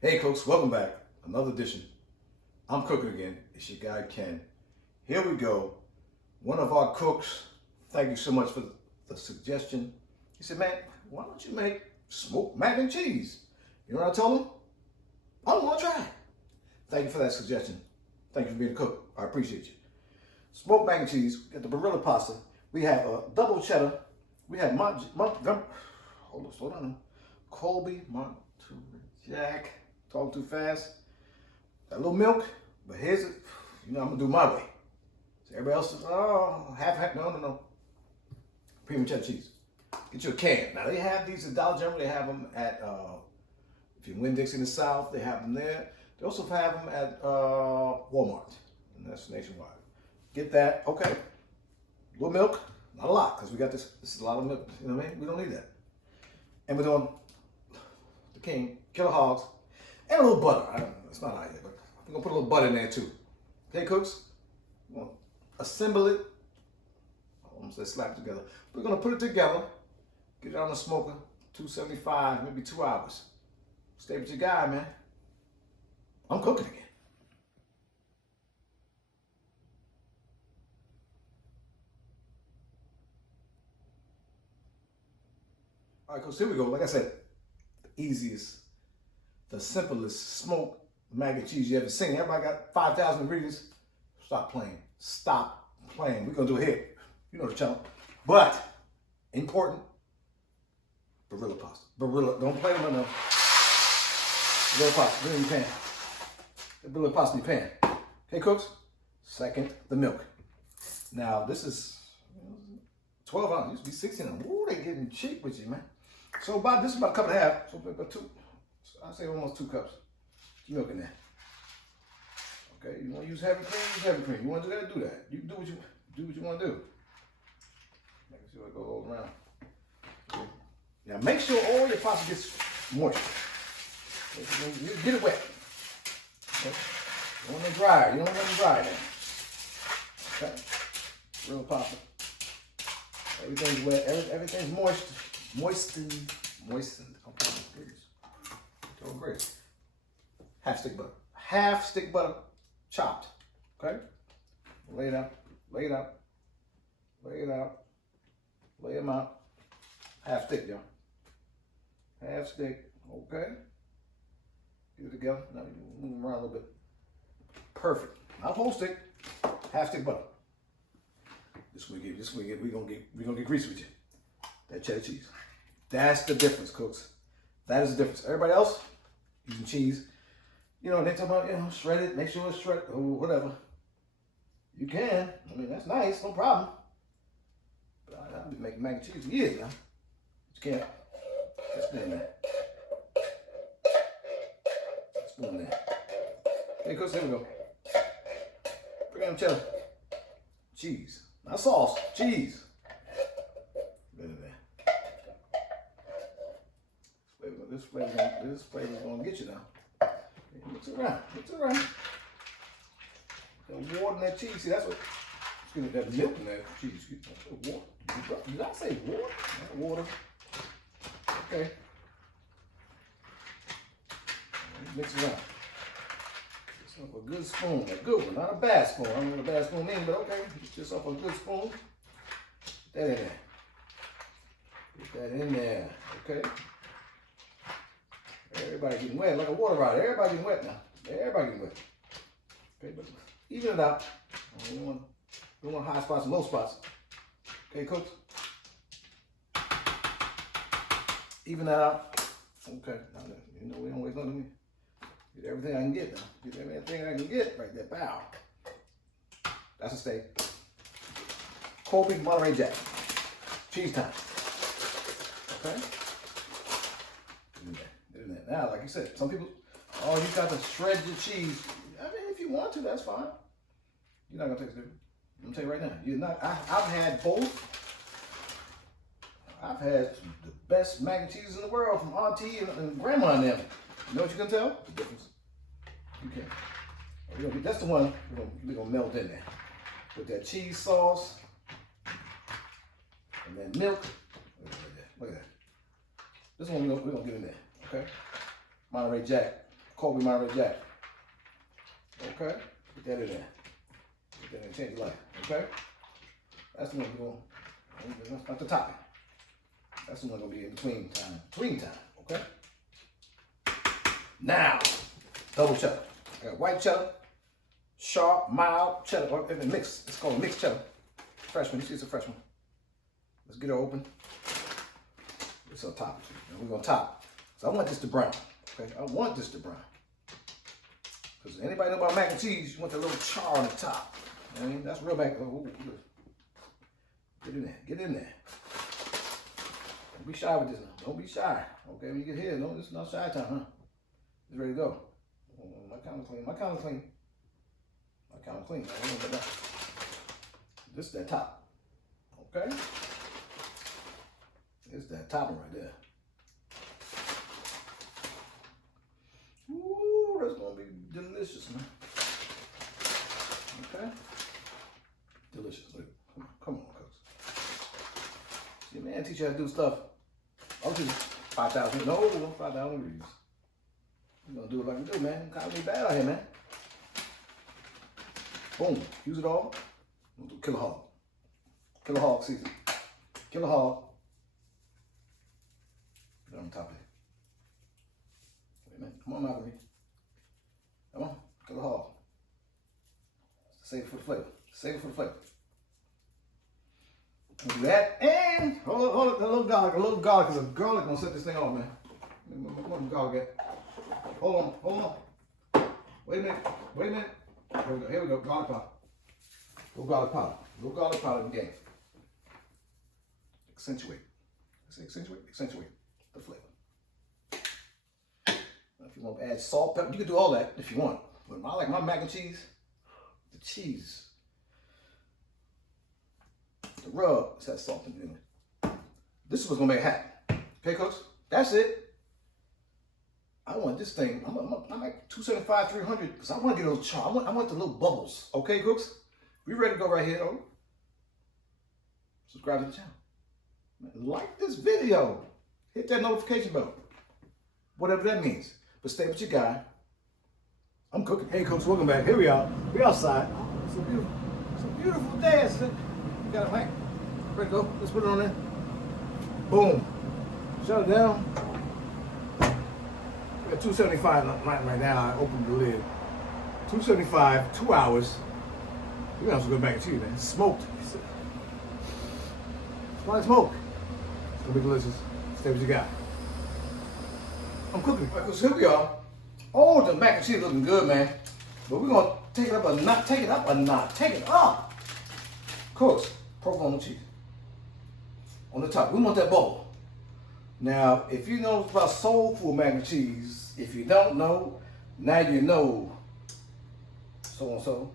Hey folks, welcome back. Another edition. I'm cooking again. It's your guy Ken. Here we go. One of our cooks, thank you so much for the suggestion. He said, man, why don't you make smoked mac and cheese? You know what I told him? I want to try it. Thank you for that suggestion. Thank you for being a cook. I appreciate you. Smoked mac and cheese, we got the Barilla pasta. We have a double cheddar. We have slow down. Colby Montreal Jack. Talk too fast. Got a little milk, but here's it. You know, I'm gonna do my way. So everybody else is, half. No. Premium cheddar cheese. Get you a can. Now they have these at Dollar General. They have them at, if you're in Winn-Dixie in the South, they have them there. They also have them at Walmart, and that's nationwide. Get that, okay. A little milk, not a lot, because we got this is a lot of milk, you know what I mean? We don't need that. And we're doing the king, killer hogs, and a little butter. It's not out here, but we're gonna put a little butter in there too. Okay, cooks? We're gonna assemble it. I almost said slap it together. We're gonna put it together, get it on the smoker, 275, maybe 2 hours. Stay with your guy, man. I'm cooking again. All right, cooks, here we go. Like I said, the easiest, the simplest smoked mac and cheese you ever seen. Everybody got 5,000 ingredients. Stop playing. Stop playing. We're gonna do it here. You know the channel. But important, Barilla pasta. Barilla. Don't play with no Barilla pasta. Put it in your pan. The Barilla pasta in your pan. Okay, cooks. Second, the milk. Now this is 12 ounces. Used to be 16 ounces. Ooh, they getting cheap with you, man. So this is about a cup and a half. So about two. I'd say almost 2 cups of milk in there. Okay, you want to use heavy cream? Use heavy cream. You want to do that? Do that. You do what you want to do. Make sure it goes all around. Okay. Now make sure all your pasta gets moist. You get it wet. Okay. You don't want it dry. You don't want it dry then. Okay. Real pasta. Everything's wet. Everything's moist. Moistened. Okay, doing great. Half stick butter, chopped. Okay? Lay it out. Lay them out. Half stick, y'all. Half stick. Okay? Get it together. Now move them around a little bit. Perfect. Not whole stick. Half stick butter. We're gonna get greasy with you. That cheddar cheese. That's the difference, cooks. That is the difference. Everybody else using cheese. You know, they talk about, shred it, make sure it's shredded, or whatever. You can. I mean, that's nice, no problem. But I've been making mac and cheese for years now. You can't. Just in there. Spoon in there. Okay, cooks, here we go. Bring on cheddar. Cheese. Not sauce, cheese. This flavor is gonna get you now. Mix it around. That water in that cheese. See, that's what. Excuse me, that milk in that cheese. Water. Did I say water? Not water. Okay. Mix it around. Just off a good spoon, a good one, not a bad spoon. I don't know what a bad spoon means, but okay. Just off a good spoon. Put that in there. Put that in there. Okay. Everybody getting wet, like a water rod. Everybody getting wet now. Everybody getting wet. Okay, but even it out. We don't want high spots and low spots. Okay, cooks? Even that out. Okay, now, you know we don't waste nothing. Get everything I can get now. Get everything I can get right there. Bow. That's a steak. Colby Monterey Jack. Cheese time. Okay? Now, like you said, some people, you got to shred your cheese. I mean, if you want to, that's fine. You're not gonna taste different. I'm gonna tell you right now. You're not. I've had both. I've had the best mac and cheese in the world from Auntie and Grandma and them. You know what you can tell? The difference. You can. That's the one we're gonna melt in there with that cheese sauce and then milk. Look at that. This one we're gonna get in there. Okay. Monterey Jack, Kobe Monterey Jack. Okay? Put that in there. Put that in, change your life. Okay? That's the one you're going. That's not the topping. That's the one going to be in between time. Okay? Now, double cheddar. I got white cheddar, sharp, mild cheddar, or mix. It's called mixed cheddar. Freshman. You see it's a freshman. Let's get it open. It's on top. And we're going to top. So I want this to brown. Okay? I want this to brown. Because anybody know about mac and cheese, you want that little char on the top. You know what I mean? That's real mac. Oh, get in there. Get in there. Don't be shy with this now. Don't be shy. Okay, when you get here, no, this is not shy time, huh? It's ready to go. My counter clean. My counter clean. My counter clean. This is that top. Okay? It's that topping right there. Ooh, that's gonna be delicious, man. Okay? Delicious. Look, come on, cooks. See, man, teach you how to do stuff. I'll teach you 5,000. No, 5,000 reads. We're gonna do it like we do, man. Kind of be bad out here, man. Boom. Use it all. We'll do killer hog. Killer hog season. Killer hog. Put it on top of it. Wait a minute. Come on, Malcolm. Come on. Killer hog. Save it for the flavor. Save it for the flavor. We'll do that. And hold it. A little garlic. Because the garlic gonna set this thing off, man. Come on, garlic. Hold on. Wait a minute. Here we go. Garlic powder. Go garlic powder in the game. Accentuate. I say accentuate the flavor. Now, if you want to add salt, pepper, you can do all that if you want. But I like my mac and cheese. The cheese. The rub is that salt in it. This is what's gonna make it happen. Okay, cooks? That's it. I want this thing. I'm like 275, 300, because I want to get those char. I want the little bubbles. Okay, cooks? We ready to go right here, though. Subscribe to the channel. Like this video. Hit that notification bell. Whatever that means. But stay with your guy. I'm cooking. Hey, cooks, welcome back. Here we are. We outside. Oh, it's a beautiful day. We got it right. Ready to go. Let's put it on there. Boom. Shut it down. We're at 275 right now. I opened the lid. 275, 2 hours. We're gonna have to go back and cheese, man. Smoked. Smell like smoke. It's gonna be delicious. Stay with your guy. I'm cooking. Right, so here we are. Oh, the mac and cheese looking good, man. But we're gonna take it up a notch. Take it up. Cooks, provolone cheese. On the top. We want that bubble. Now, if you know about soul food mac and cheese, if you don't know, now you know. So and so.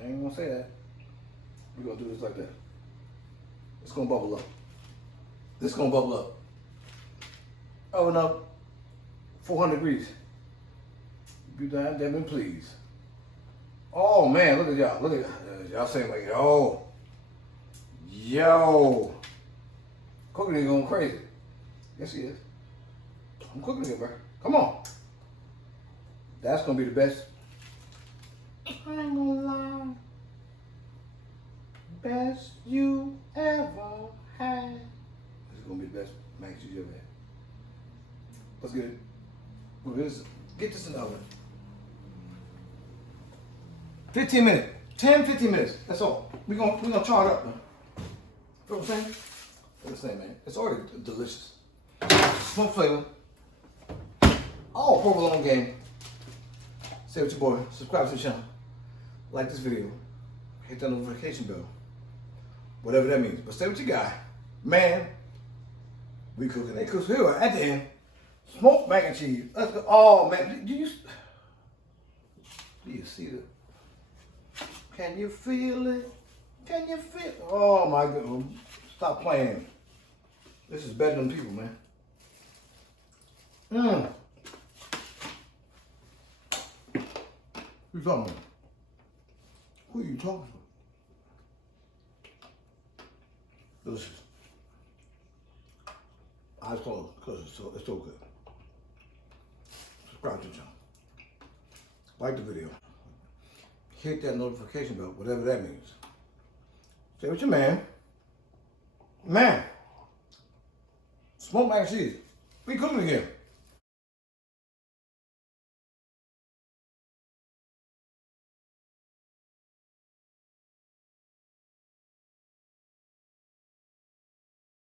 I ain't gonna say that. We're gonna do this like that. It's gonna bubble up. This is gonna bubble up. Oven up 400 degrees. Be damn please. Oh man, look at y'all. Look at y'all saying like, yo. Cooking ain't going crazy. Yes, he is. I'm cooking it, bro. Come on. That's gonna be the best. I ain't gonna lie. Best you ever had. This is gonna be the best mac and cheese you ever had. Let's get it. Get this in the oven. 15 minutes. 10-15 minutes. That's all. We're gonna char it up, man. You know what I'm saying? What I'm saying, man. It's already delicious. Smoke flavor. All provolone game. Stay with your boy. Subscribe to the channel. Like this video. Hit that notification bell. Whatever that means. But stay with your guy. Man, we cooking. They cook here at the end. Smoked mac and cheese. Let's go. Oh man, do you see it? Can you feel it? Can you feel it? Oh my God. Stop playing. This is better than people, man. Who you talking about? Who are you talking to? Delicious. Eyes closed because it's so good. Subscribe to the channel. like the video, hit that notification bell, whatever that means. Say with your man, man, smoke mac and cheese. We cooking again.